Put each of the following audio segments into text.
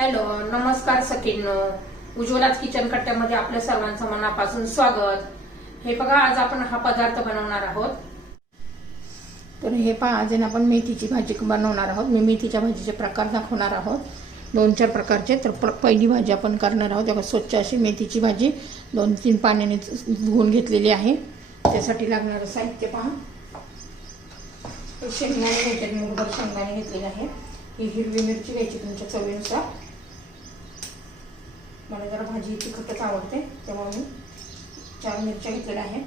Hello, नमस्कार सखींनो. उज्ज्वलाच kitchen कट्ट्यामध्ये आपल्या सर्वांचं मनापासून स्वागत. हे बघा, आज आपण हा पदार्थ बनवणार आहोत. तर हे पहा, आज आपण मेथीची भाजी बनवणार आहोत. मी मेथीच्या भाजीचे प्रकार दाखवणार आहोत, 2-4 प्रकारचे. तर पहिली भाजी आपण करणार आहोत. तेव्हा स्वच्छ अशी मेथीची भाजी 2-3 पाण्याने धुवून घेतलेली आहे. त्यासाठी लागणारं साहित्य पहा. शेंगदाणे घ्यायचे, मूठभर शेंगदाणे घेतलेले आहे. ही हिरवी मिरची घ्यायची तुमच्या चवीनुसार. मला जरा भाजी तिखटच आवडते, त्यामुळे मी 4 मिरच्या घेतलेल्या आहेत.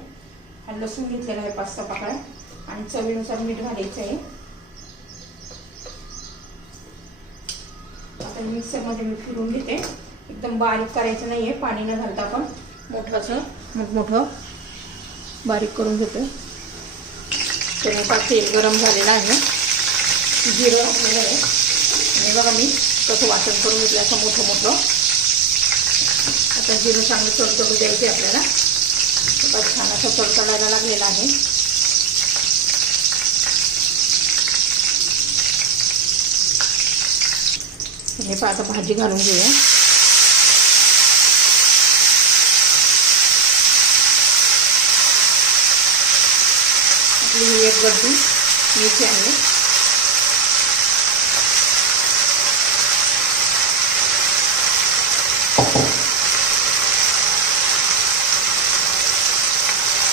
हा लसूण घेतलेला आहे 5-6 पाकळ्या, आणि चवीनुसार मीठ घालायचं आहे. आता मिक्सरमध्ये मी फिरून घेते. एकदम बारीक करायचं नाहीये, पाणी न घालता आपण मोठं बारीक करून घेतो. तेव्हा तेल गरम झालेलं आहे, जिरं घातलेलं आहे, आणि बघा मी कसं वाटण करून घेतलं असं मोठं. आता जिरं चांगलं तडतडू द्यायचे आपल्याला. आता छान असं तडतडायला लागलेलं आहे. हे पहा, आता भाजी घालून घेऊया. आपली ही एक गड्डी मेथी आहे.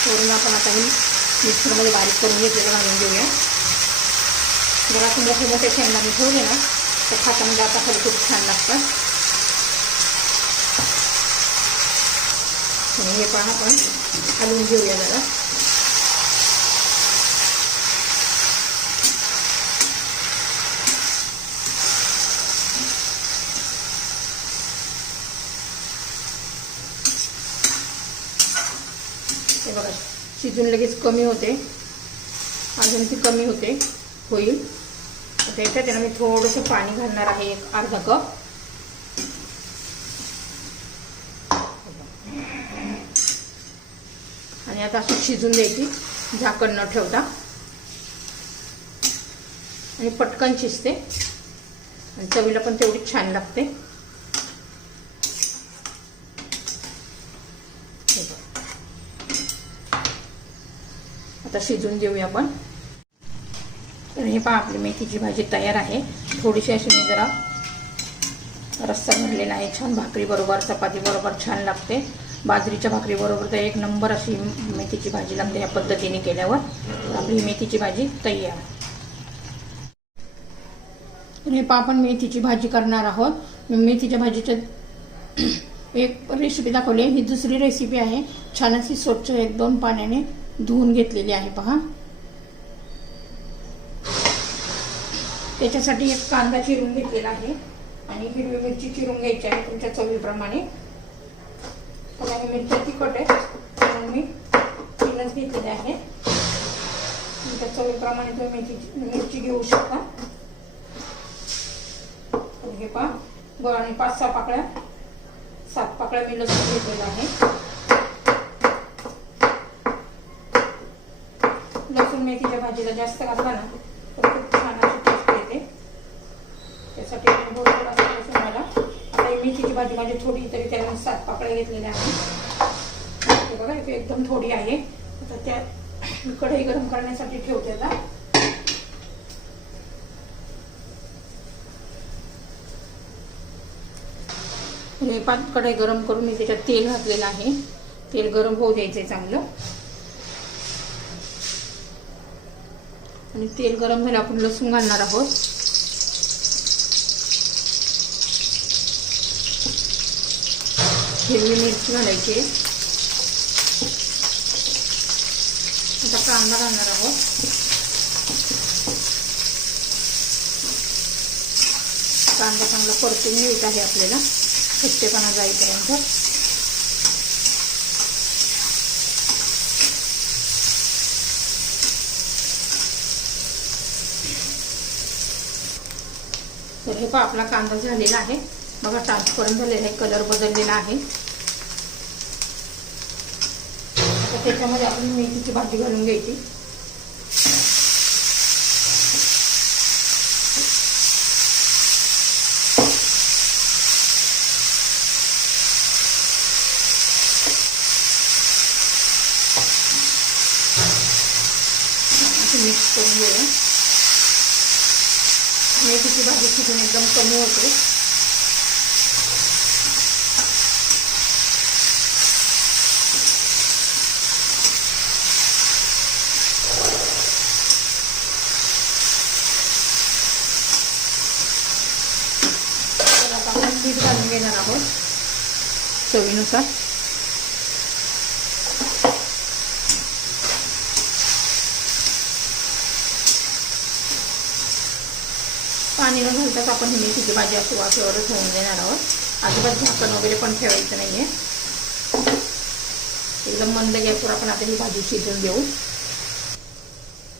वरून आपण आता ही मिक्सरमध्ये बारीक करून घेतलेलं घालून घेऊया. जर आपण मोठे शेंगदाणे ठेवले ना, तर खातामध्ये आता खाली खूप छान लागतं. हे पहा, आपण हलवून घेऊया जरा. हे बघा, शिजून लगेच कमी होते, अजून ती कमी होईल. आता याच्यात त्याला मी थोडंसं पाणी घालणार आहे, एक अर्धा कप. आणि आता अशी शिजून द्यायची, झाकण न ठेवता. आणि पटकन शिजते, आणि चवीला पण तेवढीच छान लागते. आता शिजून देऊया आपण. तर हे पहा, आपली मेथीची भाजी तयार आहे. थोडीशी अशी मी जरा रस्सा भरलेला आहे. छान भाकरी बरोबर, चपाती बरोबर छान लागते. बाजरीच्या भाकरी बरोबर तर एक नंबर अशी मेथीची भाजी लागते या पद्धतीने केल्यावर. आपली मेथीची भाजी तयार. हे पहा, आपण मेथीची भाजी करणार आहोत. मी मेथीच्या भाजीच्या एक रेसिपी दाखवली, ही दुसरी रेसिपी आहे. छान अशी स्वच्छ 1-2 पाण्याने धुवून घेतलेली आहे पहा. त्याच्यासाठी एक कांदा चिरून घेतलेला आहे, आणि हिरवी मिरची चिरून घ्यायची आहे तुमच्या चवीप्रमाणे. मला ही मिरची तिखट आहे, म्हणून मी 3च घेतलेले आहे. तुमच्या चवीप्रमाणे तुम्ही मिरची घेऊ शकता. हे पहा, आणि 5-6 पाकळ्या, 7 पाकळ्या मी लसूण घेतलेला आहे. लसूण मेथीच्या भाजीला जास्त घातला ना तर खूप छान अशी टेस्ट येते. त्यासाठी भरपूर असं लसूण मला. आता ही मेथीची भाजी माझी थोडी, तरी त्याला 7 पाकळ्या घेतलेल्या आहेत. बघा, इथे एकदम थोडी आहे. आता त्या कढई गरम करण्यासाठी ठेवते. आता हे 5 कढई गरम करून मी त्याच्यात तेल घातलेलं आहे. तेल गरम होऊ द्यायचंय चांगलं. आणि तेल गरम झालं, आपण लसूण घालणार आहोत. हिरवी मिरची घालायची. आता कांदा घालणार आहोत. कांदा चांगला परतून घ्यायचा आहे आपल्याला, कच्चेपणा जाईपर्यंत. तर हे पहा, आपला कांदा झालेला आहे. बघा, ट्रान्सपरंट झालेला आहे, कलर बदललेला आहे. आता त्याच्यामध्ये आपण मेथीची भाजी घालून घ्यायची. मिक्स करून घेऊया. मेथीची भाजी शिजून एकदम कमी होते. तर आता आपण मीठ घालून घेणार आहोत चवीनुसार. पाणी न घालताच आपण ही मेथीची भाजी अशी वाफेवरच होऊन देणार आहोत. अजिबात झाकण वगैरे पण ठेवायचं नाहीये. एकदम मंद गॅसवर आपण आता ही भाजी शिजवून घेऊ.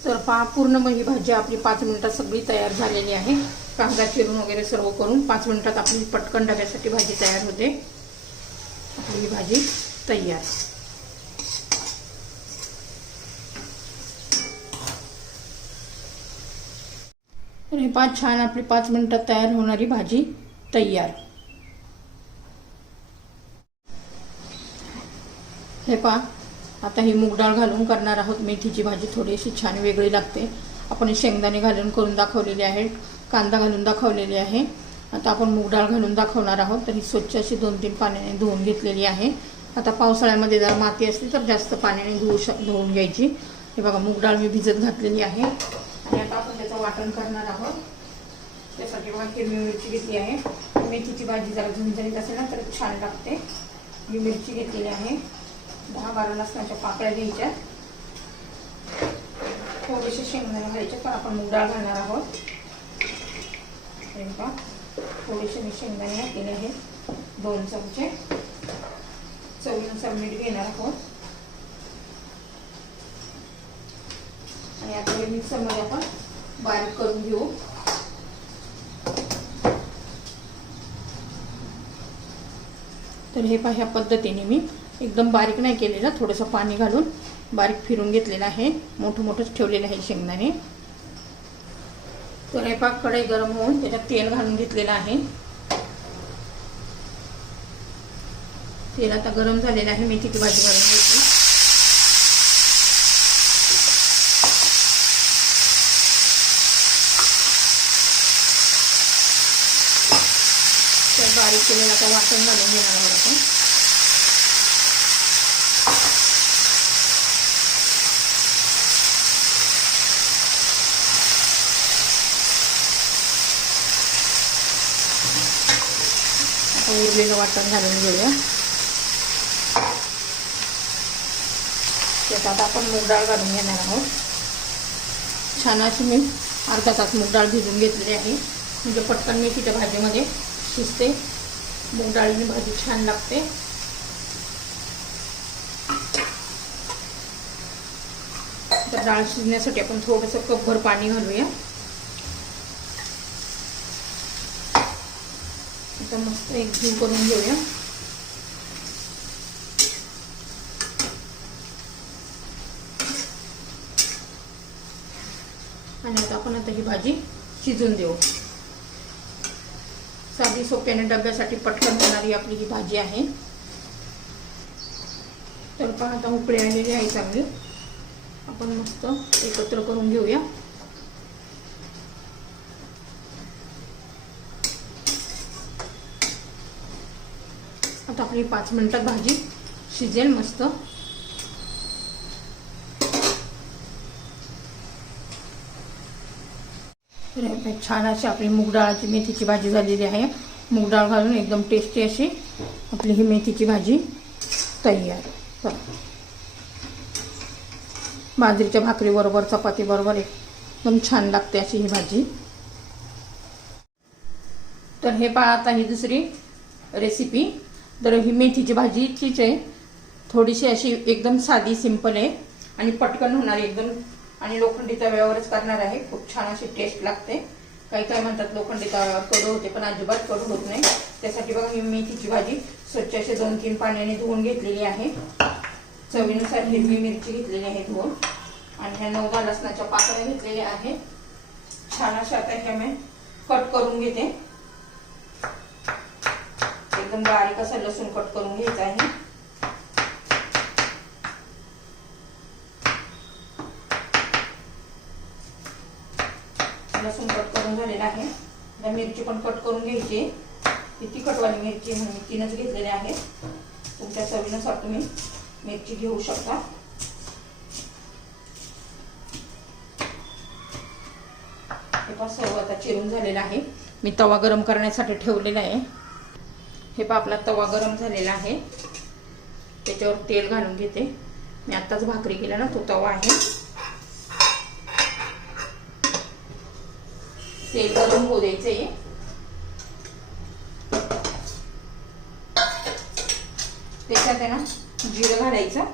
तर पहा, पूर्ण मग ही भाजी आपली 5 मिनिटात सगळी तयार झालेली आहे. कांदा चिरून वगैरे सर्व करून 5 मिनिटात आपली पटकन डब्यासाठी भाजी तयार होते. आपली ही भाजी तयार. तर हे पहा, छान आपली 5 मिनिटात तयार होणारी भाजी तयार. हे पहा, आता ही मूग डाळ घालून करणार आहोत मेथीची भाजी. थोडीशी छान वेगळी लागते. आपण शेंगदाणे घालून करून दाखवलेले आहे, कांदा घालून दाखवलेले आहे. आता आपण मूग डाळ घालून दाखवणार आहोत. तर ही स्वच्छ अशी 2-3 पाण्याने धुवून घेतलेली आहे. आता पावसाळ्यामध्ये जर माती असली तर जास्त पाण्याने धुवून घ्यायची. हे बघा, मूग डाळ मी भिजत घातलेली आहे. आणि आता आपण त्याचं वाटण करणार आहोत. त्यासाठी बघा, हिरवी मिरची घेतली आहे. मेथीची भाजी जरा झणझणीत असेल ना तर छान लागते. ही मिरची घेतलेली आहे. 10-12 लसणाच्या पाकळ्या घ्यायच्या. थोडेसे शेंगदाणे घालायचे, पण आपण मूग डाळ घालणार आहोत. थोडेसे मी शेंगदाणे घातलेले आहेत, 2 चमचे. चवीनुसार मीठ घेणार आहोत. आणि आता हे मिक्सरमध्ये आपण बारीक करून घेऊ. तर हे पहा, ह्या पद्धतीने मी एकदम बारीक नाही केलेलं, थोडंसं पाणी घालून बारीक फिरून घेतलेलं आहे. मोठंच ठेवलेलं आहे शेंगदाणे. तर हे पहा, कढई गरम होऊन त्याच्यात तेल घालून घेतलेलं आहे. तेल आता गरम झालेलं आहे. मेथीची भाजी घालून घेतली. तर बारीक केलेलं आता वाटण घालून घेणार आहोत आपण. उरलेलं वाटण घालून घेऊया. त्यात आता आपण मूग डाळ घालून घेणार आहोत. छान अशी मी अर्धा तास मूग डाळ भिजून घेतलेली आहे, म्हणजे पटकन मेथीच्या भाजीमध्ये शिजते. मूग डाळीने भाजी छान लागते. तर डाळ शिजण्यासाठी आपण थोडंसं कपभर पाणी घालूया. आता मस्त एकजीव करून घेऊया. आणि आता आपण ही भाजी शिजून देऊ. साधी सोप्याने डब्यासाठी पटकन होणारी आपली ही भाजी आहे. तर पहा, आता उकळी आलेली आहे चांगली. आपण मस्त एकत्र करून घेऊया. आता आपली 5 मिनिटात भाजी शिजेल मस्त. छान अशी आपली मूग डाळाची मेथीची भाजी झालेली आहे. मूग डाळ घालून एकदम टेस्टी अशी आपली ही मेथीची भाजी तयार. बाजरीच्या भाकरी बरोबर, चपाती बरोबर एकदम छान लागते अशी ही भाजी. तर हे पहा, आता ही दुसरी रेसिपी. तर ही मेथीची भाजीचीच आहे. थोडीशी अशी एकदम साधी सिंपल आहे आणि पटकन होणारी एकदम. आणि लोखंडी तव्यावरच करणार आहे. खूप छान अशी टेस्ट लागते. काही म्हणतात लोखंडी तव्यावर कडू होते, पण अजिबात कडू होत नाही. त्यासाठी बघा, मी मेथीची भाजी स्वच्छ अशी 2-3 पाण्याने धुवून घेतलेली आहे. चवीनुसार हिरवी मिरची घेतलेली आहे धुवून. आणि ह्या 9-10 लसणाच्या पाकळ्या घेतलेल्या आहेत. छान अशा आता ह्या मी कट करून घेते. एकदम बारीक असा लसूण कट करून घ्यायचा आहे. झालेला आहे. आता मिरची पण कट करून घ्यायची. ही तिखटवाली मिरची म्हणून मी 3च घेतलेल्या आहेत. तुमच्या चवीनुसार तुम्ही मिरची घेऊ शकता. हे पहा सर्व आता चिरून झालेला आहे. मी तवा गरम करण्यासाठी ठेवलेला आहे. हे पहा आपला तवा गरम झालेला आहे. त्याच्यावर तेल घालून घेते. मी आत्ताच भाकरी केल्या ना, तो तवा आहे. तेल गरम होऊ द्यायचंय. त्याच्यात आहे ना जिरं घालायचं.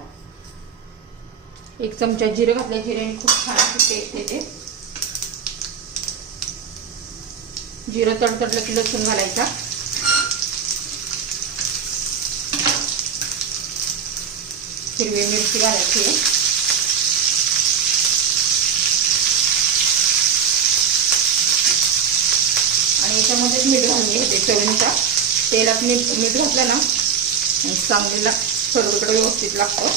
1 चमचा जिरं घातलं. जिऱ्याने खूप छान टेस्ट येते. जिरं तडतडलं की लसूण घालायचा. हिरवी मिरची घालायची आहे. आणि याच्यामध्येच मीठ घालून घ्यायचे चवीनुसार. तेलात मीठ घातलं ना चांगलेला सर्वीकडे व्यवस्थित लागतो.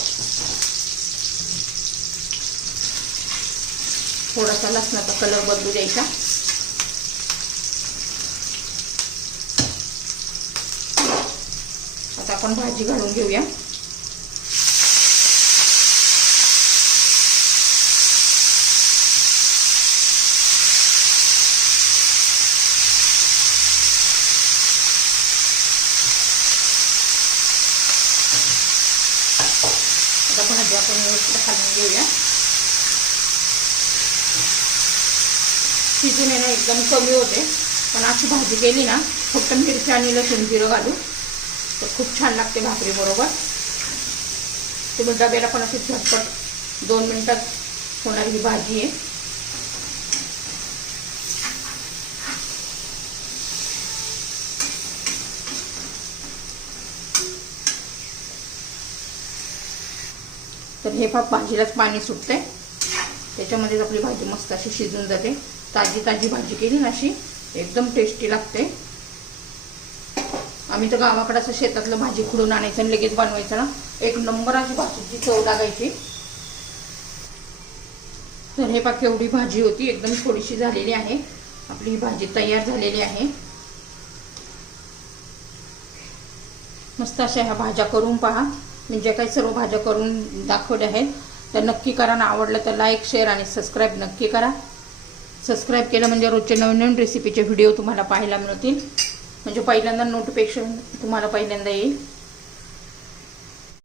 थोडासा लसणाचा कलर बदलू द्यायचा. आता आपण भाजी घालून घेऊया. भाजी आपण व्यवस्थित घालून घेऊया. शिजून आहे ना एकदम कमी होते. पण अशी भाजी केली ना फक्त मिरची आणि लसूण जिरं घालू तर खूप छान लागते भाकरी बरोबर. तुम्ही डब्याला पण अशी झटपट 2 मिनिटात होणारी ही भाजी आहे. तर हे भाजीलाच पाणी सुटते. त्याच्यामध्येच आपली भाजी मस्त अशी शिजून जाते. ताजी ताजी भाजी केली ना अशी एकदम टेस्टी लागते. आम्ही तर गावाकडे असं शेतातलं भाजी खुडून आणायचं आणि लगेच बनवायचं ना, 1 नंबर अशी भाजीची चव लागायची. तर हे केवढी भाजी होती. एकदम थोडीशी झालेली आहे. आपली ही भाजी तयार झालेली आहे. मस्त अशा ह्या भाज्या करून पहा. मी जे काही सर्व भाज्या करून दाखवल्या आहेत तर नक्की करा ना. आवडलं तर लाईक, शेअर आणि सबस्क्राईब नक्की करा. सबस्क्राईब केलं म्हणजे रोजचे नवीन नवीन रेसिपीचे व्हिडिओ तुम्हाला पाहायला मिळतील. म्हणजे पहिल्यांदा नोटिफिकेशन तुम्हाला पहिल्यांदा येईल.